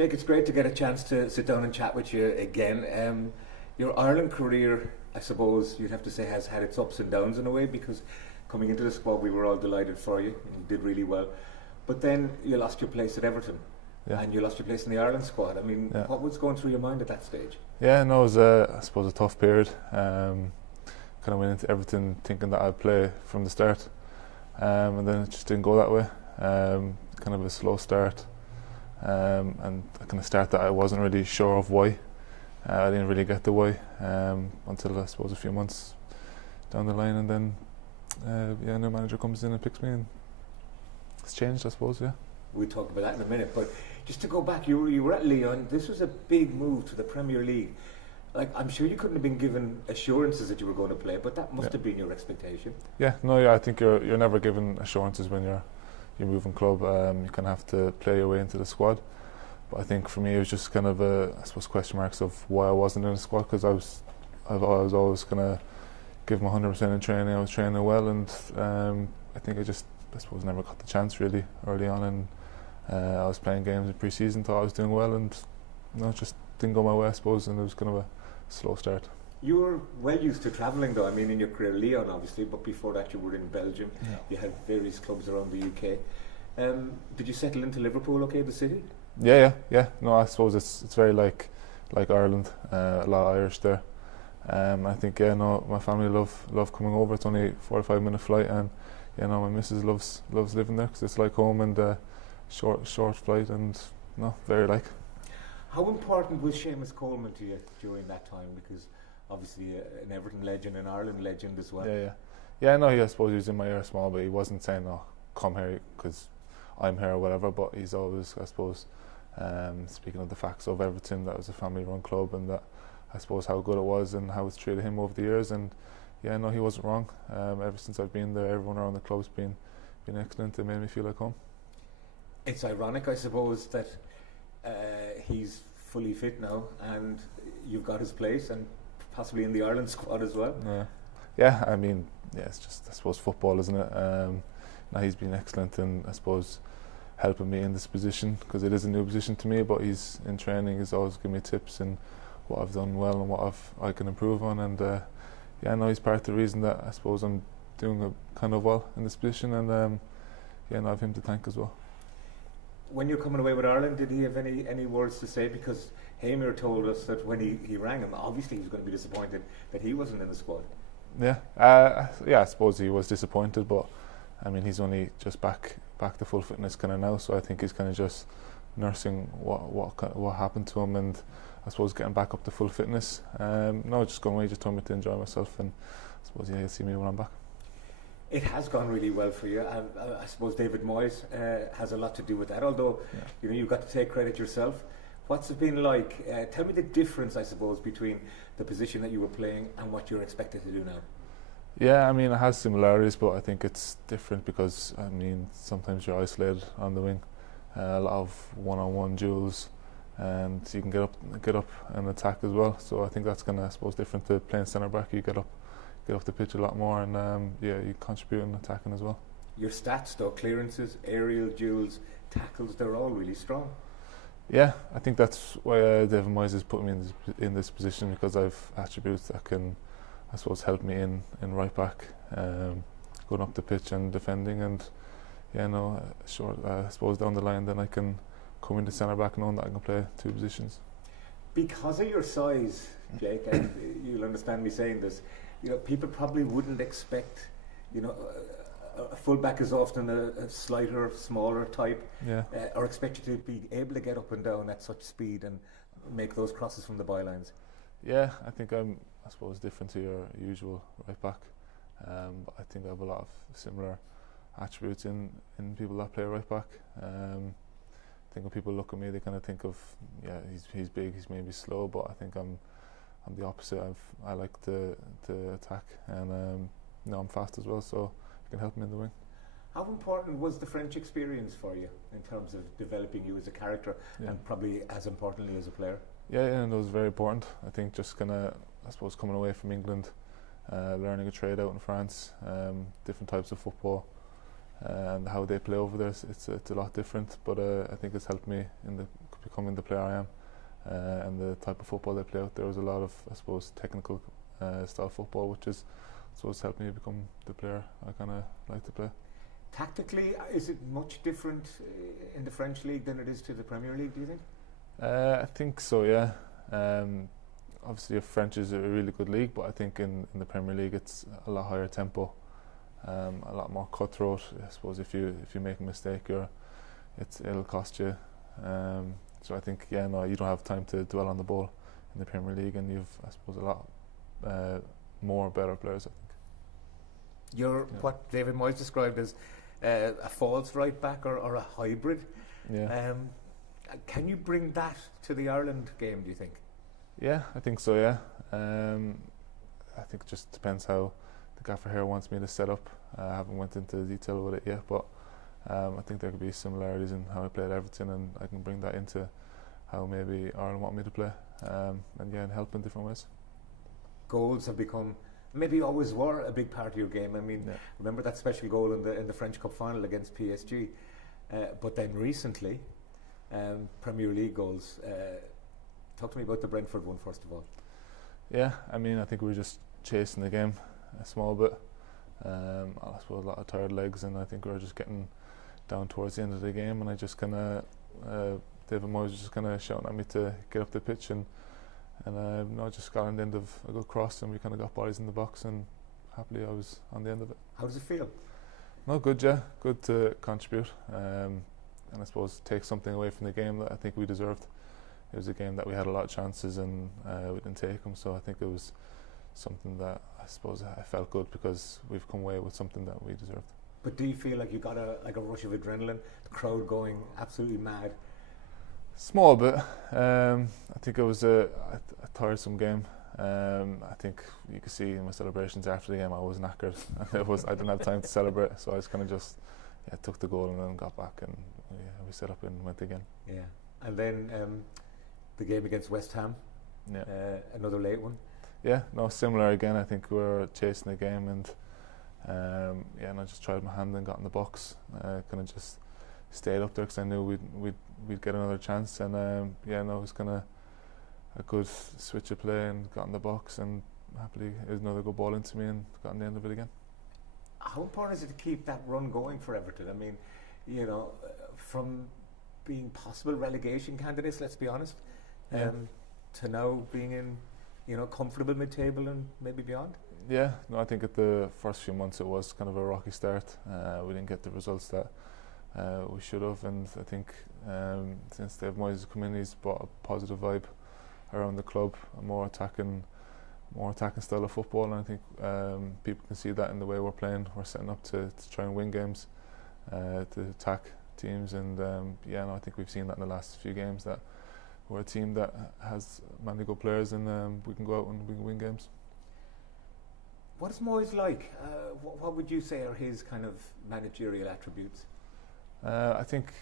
Jake, it's great to get a chance to sit down and chat with you again. Your Ireland career, I suppose you'd have to say, has had its ups and downs in a way, because coming into the squad we were all delighted for you and you did really well. But then you lost your place at Everton, and you lost your place in the Ireland squad. I mean, what was going through your mind at that stage? Yeah, no, it was I suppose a tough period. Kind of went into Everton thinking that I'd play from the start, and then it just didn't go that way. Kind of a slow start, and a kind of start that I wasn't really sure of why. I didn't really get the why until I suppose a few months down the line, and then a new manager comes in and picks me, and it's changed, I suppose. Yeah. We'll talk about that in a minute, but just to go back, you were at Lyon. This was a big move to the Premier League. Like, I'm sure you couldn't have been given assurances that you were going to play, but that must have been your expectation. Yeah, I think you're never given assurances when you're moving club. You kind of have to play your way into the squad. But I think for me it was just kind of I suppose question marks of why I wasn't in the squad, because I was always kind of give my 100% in training. I was training well, and I think I suppose never got the chance really early on, and I was playing games in pre-season, thought I was doing well, and it just didn't go my way, I suppose, and it was kind of a slow start. You were well used to travelling though, I mean, in your career, Lyon obviously, but before that you were in Belgium. You had various clubs around the UK. Did you settle into Liverpool okay, the city? Yeah. No, I suppose it's very like Ireland, a lot of Irish there. I think my family love coming over. It's only a 45-minute flight, and my missus loves living there because it's like home, and short flight, and very like. How important was Seamus Coleman to you during that time? Because obviously an Everton legend, an Ireland legend as well. Yeah. No, I suppose he was in my ear small, but he wasn't saying, "Oh, come here because I'm here" or whatever. But he's always, I suppose, speaking of the facts of Everton, that was a family-run club, and that I suppose how good it was and how it's treated him over the years. And he wasn't wrong. Ever since I've been there, everyone around the club's been excellent. It made me feel like home. It's ironic, I suppose, that he's fully fit now, and you've got his place, and possibly in the Ireland squad as well. Yeah. I mean, it's just, I suppose, football, isn't it? Now he's been excellent, and I suppose helping me in this position, because it is a new position to me. But he's in training. He's always giving me tips and what I've done well and what I can improve on. And he's part of the reason that I suppose I'm doing kind of well in this position. And I have him to thank as well. When you're coming away with Ireland, did he have any words to say? Because Hamir told us that when he rang him, obviously he was going to be disappointed that he wasn't in the squad. I suppose he was disappointed, but I mean, he's only just back to full fitness kind of now, so I think he's kind of just nursing what happened to him, and I suppose getting back up to full fitness. Just going away, just told me to enjoy myself, and I suppose he'll see me when I'm back. It has gone really well for you. I suppose David Moyes has a lot to do with that, although you've got to take credit yourself. What's it been like? Tell me the difference, I suppose, between the position that you were playing and what you're expected to do now. Yeah, I mean, it has similarities, but I think it's different because, I mean, sometimes you're isolated on the wing, a lot of one-on-one duels, and you can get up and attack as well. So I think that's kind of, I suppose, different to playing centre back. You get up the pitch a lot more, and you contribute in attacking as well. Your stats though, clearances, aerial duels, tackles, they're all really strong. Yeah, I think that's why David Moyes has put me in this position, because I've attributes that can, I suppose, help me in right back, going up the pitch and defending, and I suppose down the line then I can come into centre back knowing that I can play two positions. Because of your size, Jake, and you'll understand me saying this, people probably wouldn't expect, a fullback is often a slighter, smaller type, or expect you to be able to get up and down at such speed and make those crosses from the bylines. Yeah, I think I'm, I suppose, different to your usual right back, but I think I have a lot of similar attributes in people that play right back. I think when people look at me, they kind of think of, he's big, he's maybe slow, but I think I'm the opposite. I like to attack, and I'm fast as well, so it can help me in the wing. How important was the French experience for you in terms of developing you as a character, and probably as importantly as a player? Yeah, and it was very important. I think just kind of, I suppose, coming away from England, learning a trade out in France, different types of football, and how they play over there, it's a lot different. But I think it's helped me in the becoming the player I am, and the type of football they play out there was a lot of, I suppose, technical style football, which is, so it's helped me become the player I kind of like to play. Tactically, is it much different in the French league than it is to the Premier League, do you think? I think so, yeah. Obviously, French is a really good league, but I think in the Premier League it's a lot higher tempo, a lot more cutthroat. I suppose if you make a mistake, it'll cost you. So I think, you don't have time to dwell on the ball in the Premier League, and you've, I suppose, a lot more better players, I think. You're what David Moyes described as a false right back or a hybrid. Yeah. Can you bring that to the Ireland game, do you think? Yeah, I think so, yeah. I think it just depends how the gaffer here wants me to set up. I haven't went into detail with it yet, but I think there could be similarities in how I played Everton, and I can bring that into how maybe Ireland want me to play, and help in different ways. Goals have become, maybe always were, a big part of your game. I mean, remember that special goal in the French Cup final against PSG, but then recently, Premier League goals. Talk to me about the Brentford one first of all. Yeah, I mean, I think we were just chasing the game a small bit. I suppose a lot of tired legs, and I think we were just getting down towards the end of the game, and I just kind of David Moyes was just kind of shouting at me to get up the pitch, and I just got on the end of a good cross, and we kind of got bodies in the box, and happily I was on the end of it. How does it feel? No, good, yeah, good to contribute, and I suppose take something away from the game that I think we deserved. It was a game that we had a lot of chances, and we didn't take them, so I think it was something that I suppose I felt good because we've come away with something that we deserved. But do you feel like you got a rush of adrenaline, the crowd going absolutely mad? Small bit. I think it was a tiresome game. I think you could see in my celebrations after the game I was knackered. I didn't have time to celebrate, so I just kind of took the goal and then got back, and we set up and went again. Yeah, and then the game against West Ham, another late one. Yeah, no, similar again. I think we were chasing the game, and and I just tried my hand and got in the box. Kind of just stayed up there because I knew we'd get another chance, and it was kind of a good switch of play and got in the box, and happily it was another good ball into me and got on the end of it again. How important is it to keep that run going for Everton? I mean, from being possible relegation candidates, let's be honest, to now being in, comfortable mid-table and maybe beyond? Yeah, no, I think at the first few months it was kind of a rocky start. We didn't get the results that we should have, and I think since Dave Moyes has come in, he's brought a positive vibe around the club, a more attacking style of football, and I think people can see that in the way we're playing. We're setting up to try and win games, to attack teams, and I think we've seen that in the last few games, that we're a team that has many good players, and we can go out and we can win games. What is Moyes like? What would you say are his kind of managerial attributes? I think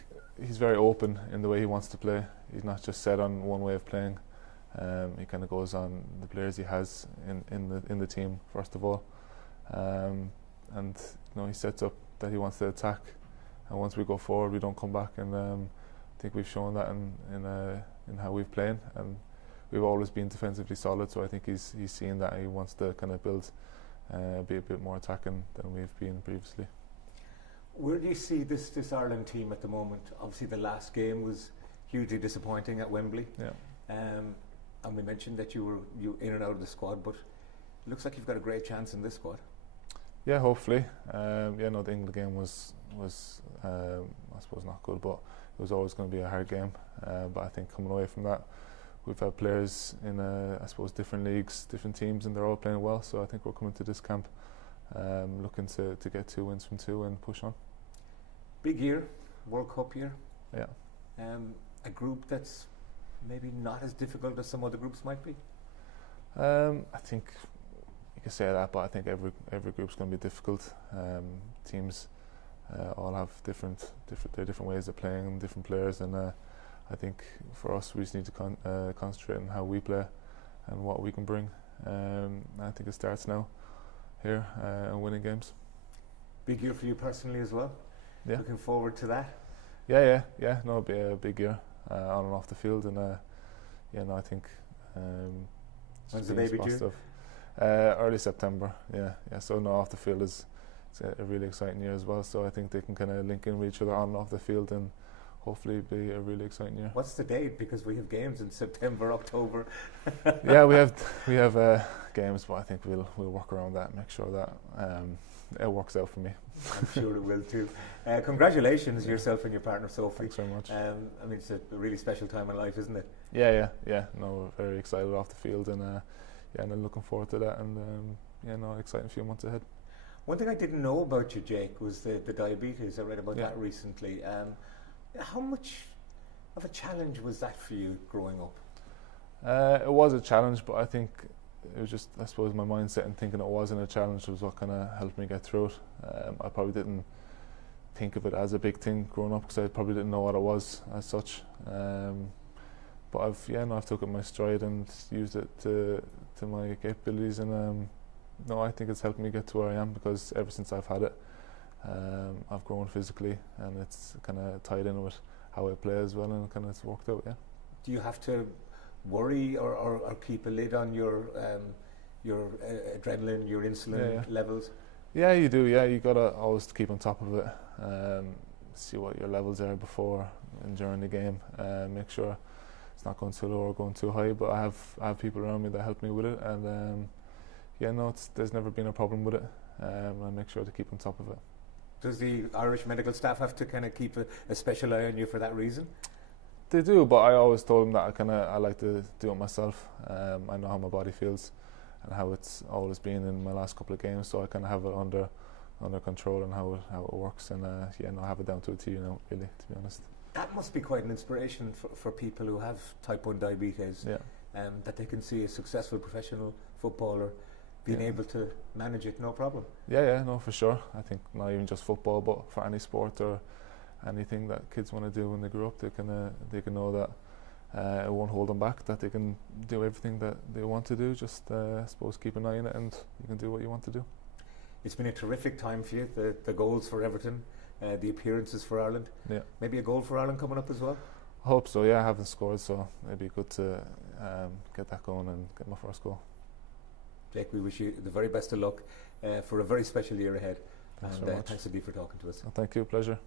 he's very open in the way he wants to play. He's not just set on one way of playing. He kind of goes on the players he has in the team first of all, and he sets up that he wants to attack, and once we go forward, we don't come back. And I think we've shown that in how we've played, and we've always been defensively solid. So I think he's seen that he wants to kind of build, be a bit more attacking than we've been previously. Where do you see this Ireland team at the moment? Obviously, the last game was hugely disappointing at Wembley. Yeah. And we mentioned that you were in and out of the squad, but it looks like you've got a great chance in this squad. Yeah, hopefully. The England game was I suppose not good, but it was always going to be a hard game. But I think coming away from that, we've had players in I suppose different leagues, different teams, and they're all playing well. So I think we're coming to this camp looking to get 2 wins from 2 and push on. Big year, World Cup year. Yeah. A group that's maybe not as difficult as some other groups might be. I think you can say that, but I think every group's going to be difficult. Teams all have different ways of playing and different players, and I think for us we just need to concentrate on how we play and what we can bring. I think it starts now here and winning games. Big year for you personally as well. Yeah. Looking forward to that. Yeah. No, it'll be a big year. on and off the field, and I think when's the baby due? Early September. Yeah. So no, off the field is a really exciting year as well. So I think they can kind of link in with each other on and off the field, and hopefully be a really exciting year. What's the date? Because we have games in September, October. Yeah, we have games, but I think we'll work around that, make sure that it works out for me. I'm sure it will too. Congratulations, yourself and your partner Sophie. Thanks very much. I mean, it's a really special time in life, isn't it? Yeah. No, we're very excited off the field, and and I'm looking forward to that, and exciting few months ahead. One thing I didn't know about you, Jake, was the diabetes. I read about that recently. How much of a challenge was that for you growing up? It was a challenge, but I think it was just, I suppose, my mindset and thinking it wasn't a challenge was what kind of helped me get through it. I probably didn't think of it as a big thing growing up because I probably didn't know what it was as such. But I've took it my stride and used it to my capabilities, and I think it's helped me get to where I am, because ever since I've had it, I've grown physically, and it's kind of tied in with how I play as well, and kind of it's worked out. Yeah. Do you have to worry or keep a lid on your adrenaline, your insulin levels? Yeah, you do. Yeah, you gotta always keep on top of it. See what your levels are before and during the game. Make sure it's not going too low or going too high. But I have people around me that help me with it, and there's never been a problem with it. I make sure to keep on top of it. Does the Irish medical staff have to kind of keep a special eye on you for that reason? They do, but I always told them that I like to do it myself. I know how my body feels and how it's always been in my last couple of games, so I kind of have it under control and how it works, and I have it down to a T now, really, to be honest. That must be quite an inspiration for people who have type 1 diabetes, that they can see a successful professional footballer being able to manage it, no problem. Yeah, no, for sure. I think not even just football, but for any sport or anything that kids want to do when they grow up, they can know that it won't hold them back, that they can do everything that they want to do. Just I suppose keep an eye on it, and you can do what you want to do. It's been a terrific time for you. The goals for Everton, the appearances for Ireland. Yeah. Maybe a goal for Ireland coming up as well? I hope so. Yeah, I haven't scored, so it'd be good to get that going and get my first goal. Jake, we wish you the very best of luck for a very special year ahead. Thanks very much. Thanks indeed for talking to us. Thank you, pleasure.